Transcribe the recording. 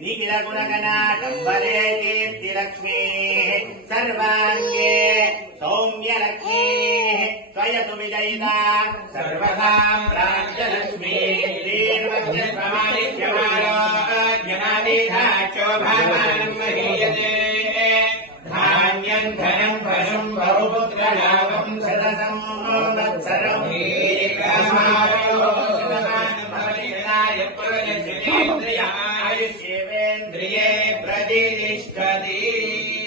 निखिलगुणगणाकम्बले दीप्तिलक्ष्मीः सर्वाङ्गे सौम्यलक्ष्मीः त्वयतु विजयिता सर्वदा प्राज्ञलक्ष्मी श्रीर्वक्षमाणिक्यमालो ज्ञानेधाक्षोभावानम् महीयते सर्वेन्द्रिये प्रतिष्ठति